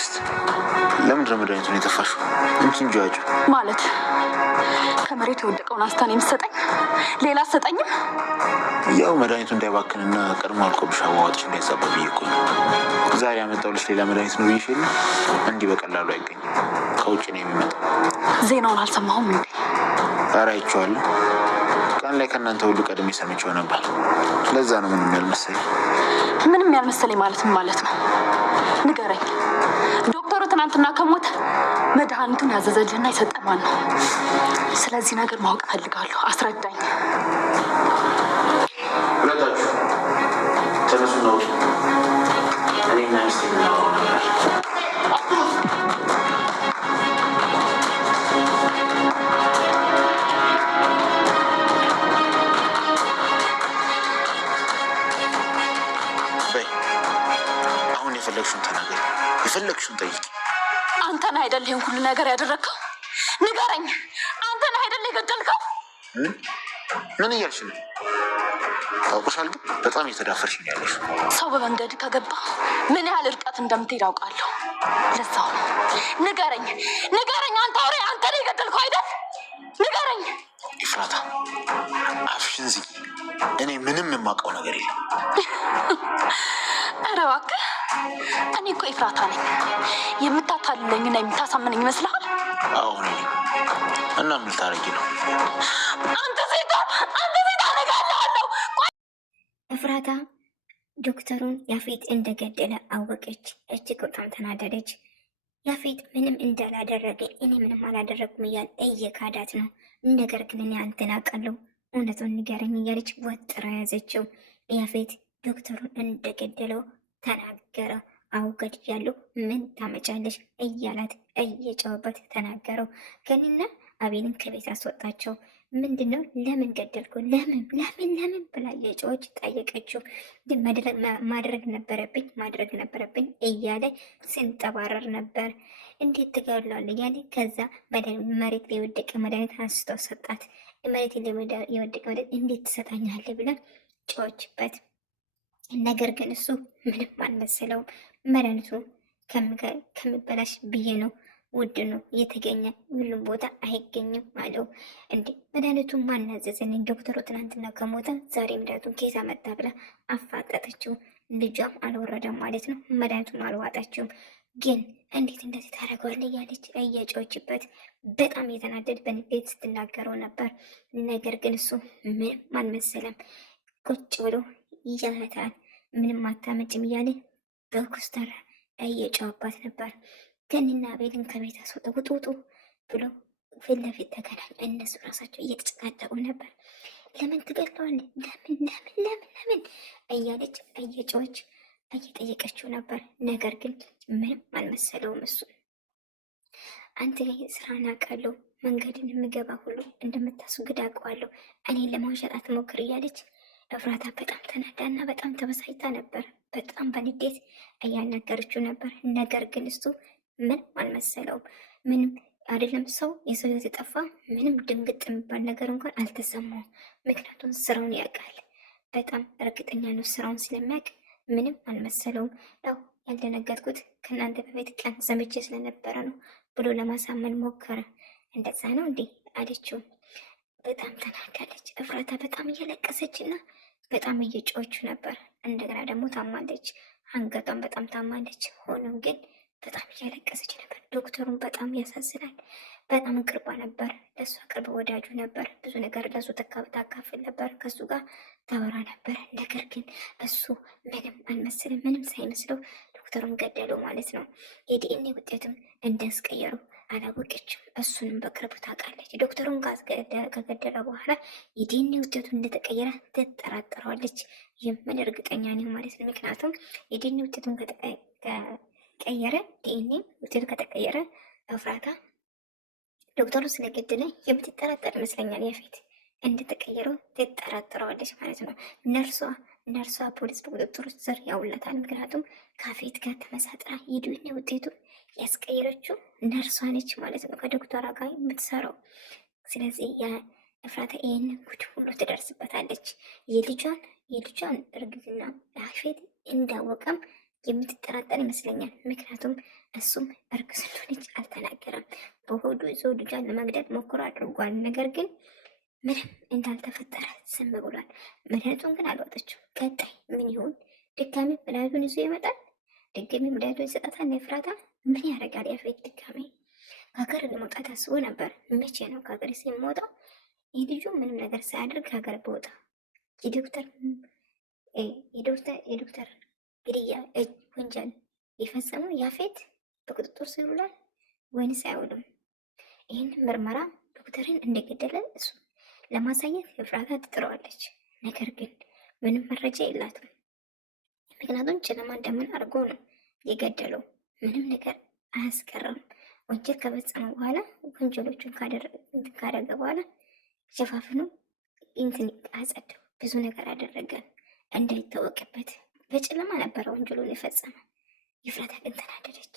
ትዕግስት ለምንድን ነው መድኃኒቱን የጠፋሽው? እንቺን ጃጁ ማለት ከመሬት የወደቀውን አስታን የምትሰጠኝ ሌላ አትሰጠኝም? ያው መድኃኒቱ እንዳይባክንና ቀድሞ አልቆብሽ አዋዋጥሽ እንዳይዛባ ብዬ እኮ ነው። ዛሬ ያመጣሁልሽ ሌላ መድኃኒት ነው ብዬሽ የለ። እንዲህ በቀላሉ አይገኝም፣ ከውጭ ነው የሚመጣው። ዜናውን አልሰማሁም እንዴ? ኧረ አይቼዋለሁ። ቀን ላይ ከእናንተ ሁሉ ቀድሜ ሰምቼው ነበር። ለዛ ነው ምንም ያልመሰለኝ። ምንም ያልመሰለኝ ማለት ነው? ንገረኝ። ዶክተሩ ትናንትና ከሞተ መድኃኒቱን ያዘዘልህና የሰጠ ማን ነው? ስለዚህ ነገር ማወቅ እፈልጋለሁ። አስረዳኝ። ሁለታችሁ ተነሱና ውጡ። እኔና ሚስቴ የምናወራው ነገር በይ። አሁን የፈለግሽውን ተናገሪ፣ የፈለግሽውን ጠይቂ። አንተን አይደል ይህን ሁሉ ነገር ያደረግከው? ንገረኝ። አንተን አይደል የገደልከው? ምን እያልሽ ነው? ታውቁሻል፣ ግን በጣም እየተዳፈርሽ ነው ያለሽ። ሰው በመንገድ ከገባ ምን ያህል እርቀት እንደምትሄድ አውቃለሁ። ለዛው ነው። ንገረኝ። አንተ አውሬ፣ አንተ ነው የገደልከው አይደል? ንገረኝ። ኤፍራታ፣ አፍሽን ዝጊ። እኔ ምንም የማውቀው ነገር የለም። ኧረ እባክህ፣ እኔ እኮ ኤፍራታ ነኝ። የምታታልለኝና የምታሳምነኝ ይመስልሃል? አሁን እና ምን ልታረጊ ነው? አንተ ሴጣን አነጋለሁ። ኤፍራታ ዶክተሩን ያፌት እንደገደለ አወቀች። እጅግ በጣም ተናደደች። ያፌት ምንም እንዳላደረገ እኔ ምንም አላደረግኩም እያል እየካዳት ነው። ነገር ግን እኔ አንተን አውቃለሁ፣ እውነቱን ንገረኝ እያለች ወጥራ ያዘችው። ያፌት ዶክተሩን እንደገደለው ተናገረ። አውገድያለሁ፣ ምን ታመጫለሽ እያላት እየጨወበት ተናገረው። ገኒና አቤልን ከቤት አስወጣቸው። ምንድነው? ለምን ገደልኩ? ለምን ብላ የጮች ጠየቀችው። ግን ማድረግ ነበረብኝ እያለ ስንጠባረር ነበር። እንዴት ትገድላለህ እያለ ከዛ መሬት ላይ የወደቀ መድኃኒት አንስቶ ሰጣት። መሬት ላይ የወደቀ መድኃኒት እንዴት ትሰጣኛለህ ብላ ጮችበት። ነገር ግን እሱ ምንም አልመሰለውም። መድኃኒቱ ከሚበላሽ ብዬ ነው፣ ውድ ነው የተገኘ፣ ሁሉም ቦታ አይገኝም አለው። እንዴ መድኃኒቱ ማናዘዘን? ዶክተሩ ትናንትና ከሞተ ዛሬ መድኃኒቱን ኬዛ መጣ ብላ አፋጠጠችው። ልጇም አልወረደም ማለት ነው፣ መድኃኒቱም አልዋጣችውም። ግን እንዴት እንደዚህ ታደርገዋለህ እያለች እየጮችበት በጣም የተናደድ በንዴት ስትናገረው ነበር። ነገር ግን እሱ ምንም አልመሰለም። ቁጭ ብሎ ይያታል። ምንም አታመጭም እያለ በኮስተር እየጨዋባት ነበር። ገኒና አቤልን ከቤት አስወጣ። ውጡ ብሎ ፊት ለፊት ተገናኙ። እነሱ ራሳቸው እየተጨቃጨቁ ነበር። ለምን ትገለዋለህ? ለምን እያለች እየጮች እየጠየቀችው ነበር። ነገር ግን ምንም አልመሰለውም። እሱ አንተ ስራን አውቃለሁ፣ መንገድን የምገባ ሁሉ እንደምታስወግድ አውቀዋለሁ፣ እኔን ለማውሸጥ አትሞክር እያለች ኤፍራታ በጣም ተናዳና በጣም ተበሳጭታ ነበር። በጣም በንዴት እያናገረችው ነበር። ነገር ግን እሱ ምንም አልመሰለውም። ምንም አይደለም። ሰው የሰው ሕይወት የጠፋ ምንም ድንግጥ የሚባል ነገር እንኳን አልተሰማውም። ምክንያቱም ስራውን ያውቃል። በጣም እርግጠኛ ነው ስራውን ስለሚያውቅ ምንም አልመሰለውም። ያው ያልደነገጥኩት ከእናንተ በፊት ቀን ሰምቼ ስለነበረ ነው ብሎ ለማሳመን ሞከረ። እንደዛ ነው እንዴ አለችው። በጣም ተናዳለች። ኤፍራታ በጣም እየለቀሰች እና በጣም እየጮች ነበር። እንደገና ደግሞ ታማለች። አንገቷን በጣም ታማለች። ሆኖም ግን በጣም እያለቀሰች ነበር። ዶክተሩን በጣም ያሳዝናል። በጣም ቅርባ ነበር፣ ለእሷ ቅርብ ወዳጁ ነበር። ብዙ ነገር ለሱ ታካፍል ነበር፣ ከሱ ጋር ታወራ ነበር። ነገር ግን እሱ ምንም አልመሰለም። ምንም ሳይመስለው ዶክተሩን ገደለው ማለት ነው። የዲኤንኤ ውጤቱን እንዳስቀየሩ አላወቀችም። እሱንም በቅርቡ ታውቃለች። ዶክተሩን ከገደለ በኋላ የዲኤንኤ ውጤቱን እንደተቀየረ ትጠራጠረዋለች። የምን እርግጠኛ ነኝ ማለት ነው። ምክንያቱም የዲኤንኤ ውጤቱን ቀየረ፣ ዲኤንኤ ውጤቱ ከተቀየረ ኤፍራታ ዶክተሩ ስለገደለ የምትጠራጠር ይመስለኛል። ያፌት እንደተቀየረው ትጠራጠረዋለች ማለት ነው። ነርሷ ፖሊስ በቁጥጥር ስር ያውላታል። ምክንያቱም ካፌት ጋር ተመሳጥራ የዲኤንኤ ውጤቱን ያስቀየረችው ነርሷ ነች ማለት ነው፣ ከዶክተሯ ጋር የምትሰራው። ስለዚህ ኤፍራታ ይህን ጉድ ሁሉ ትደርስበታለች። የልጇን እርግዝና ያፌት እንዳወቀም የምትጠራጠር ይመስለኛል። ምክንያቱም እሱም እርጉዝ እንደሆነች አልተናገረም። በሆዱ ይዞ ልጇን ለመግደል ሞክሮ አድርጓል። ነገር ግን ምንም እንዳልተፈጠረ ዝም ብሏል። መድኃኒቱን ግን አልዋጠችም። ቀጣይ ምን ይሆን? ድጋሚ መድኃኒቱን ይዞ ይመጣል። ድጋሚ መድኃኒቱን ይሰጣታል። ኤፍራታ ምን ያደርጋል? ያፌት ድጋሚ ከሀገር ለመውጣት አስቦ ነበር። መቼ ነው ከሀገር የሚወጣው? ይህ ልጁ ምንም ነገር ሳያደርግ ከሀገር በወጣ የዶክተር ግድያ ወንጀል የፈጸመው ያፌት በቁጥጥር ስር ውሏል ወይንስ አይውልም? ይህን ምርመራ ዶክተርን እንደገደለ እሱ ለማሳየት ኤፍራታ ትጥረዋለች። ነገር ግን ምንም መረጃ የላትም። ምክንያቱም ጨለማ እንደምን አድርጎ ነው የገደለው። ምንም ነገር አያስቀርም። ወንጀል ከፈጸመ በኋላ ወንጀሎቹን ካደረገ በኋላ ሸፋፍኑ እንትን አጸደው ብዙ ነገር አደረገ እንዳይታወቅበት። በጨለማ ነበረ ወንጀሉን የፈጸመ። ኤፍራታ ግን ተናደደች።